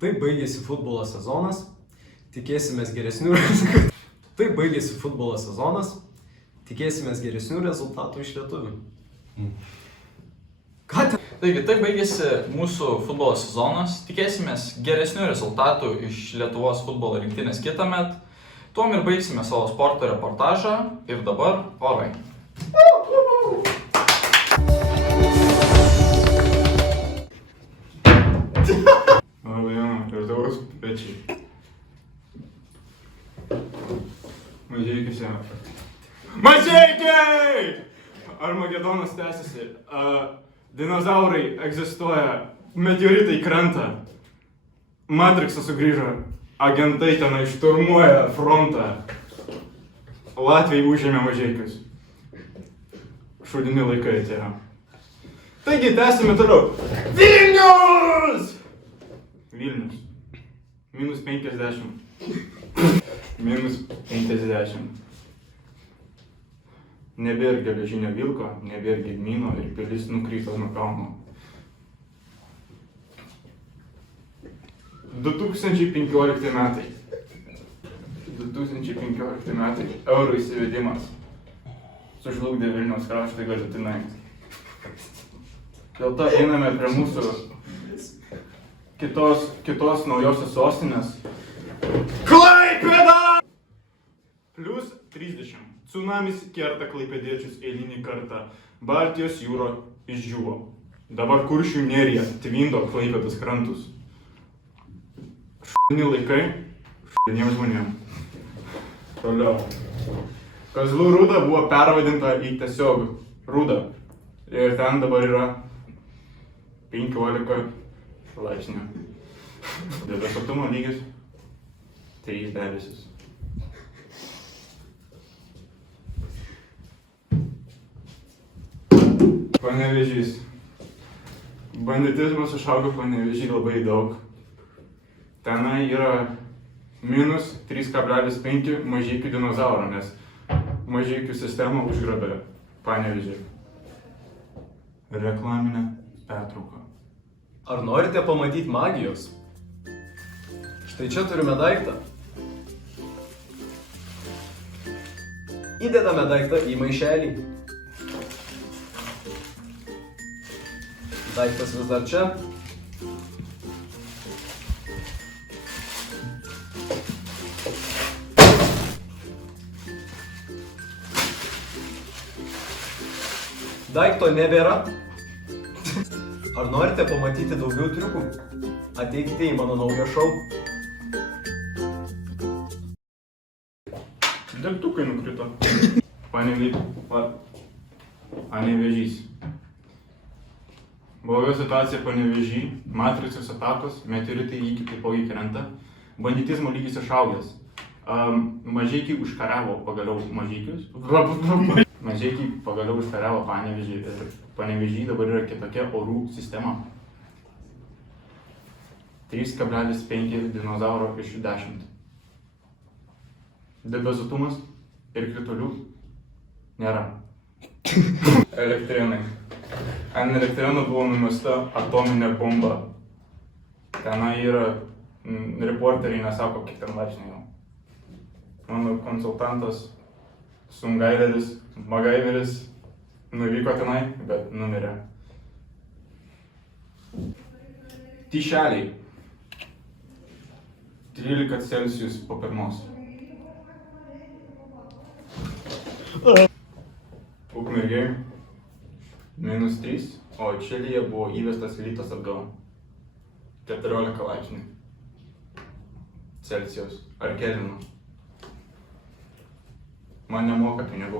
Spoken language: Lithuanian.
Taip baigėsi futbolo sezonas. Tikėsimės geresnių rezultatų. Taip baigėsi futbolo sezonas. Tikėsimės geresnių rezultatų iš lietuvių. Ką ten? Taigi, taip baigėsi mūsų futbolo sezonas. Tikėsimės geresnių rezultatų iš Lietuvos futbolo rinktinės kitąmet. Tuom ir baigsime savo sporto reportažą. Ir dabar orai. Labą dieną, Lietuvos piliečiai. Mažeikiuose. Mažeikiai! Armagedonas tęsiasi. Dinozaurai egzistuoja. Meteoritai krenta. Matriksas sugrįžo. Agentai tenai šturmuoja frontą. Latviai užėmė Mažeikius. Šūdini laikai atėjo. Taigi, tęsime toliau. Vilnius! Vilnius. Minus 50. Minus 50. Nebėr geležinio vilko, nebėr gedmino ir pilis nukrito nuo kalno. 2015 metai. 2015 metai. Euro įsivedimas. Sužlugdė Vilniaus kraštą galutinai. Dėl to einame prie mūsų kitos naujosios sostinės. Klaipėda! Plius 30. Tsunamis kerta klaipėdiečius eilinį kartą. Baltijos jūra išdžiūvo. Dabar Kuršių nerija tvindo Klaipėdos krantus. Šūdini laikai šūdiniem žmonėm. Toliau. Kazlų Rūda buvo pervadinta į tiesiog Rūdą. Ir ten dabar yra 15 laipsnių. Debesuotumo lygis 3 debesis. Panevėžys. Banditizmas išaugo Panevėžy labai daug. Tenai yra minus 3,5 Mažeikių dinozauro, nes Mažeikių sistema užgrabė Panevėžį. Reklaminė pertrauka. Ar norite pamatyti magijos? Štai čia turime daiktą. Įdedame daiktą į maišelį. Daiktas vis dar čia. Daikto nebėra. Ar norite pamatyti daugiau triukų? Ateikite į mano naują šou. Degtukai nukrito. Panevėžys. Bloga situacija Panevėžy, matricos atakos, meteoritai įvykiai taipogi krenta, banditizmo lygis išaugęs. Mažeikiai užkariavo pagaliau Mažeikius. Mažeikiai pagaliau užkariavo Panevėžį ir Panevėžy dabar yra kitokia orų sistema. 3,5 dinozauro iš 10. Debesuotumas ir kritulių nėra. Elektrinai. Ant elektrinų buvo numesta atominė bomba. Tenai yra, reporteriai nesako, kiek ten laipsnių jau. Mano konsultantas Sungaiveris, Magaiveris nuvyko tenai, bet numirė. Tyšeliai. 13 Celsius po pirmos. Ukmergėj minus 3, o Čilėje buvo įvestas rytas atgal. 14 laipsnių Celsijaus ar Kelvino. Man nemoka pinigų.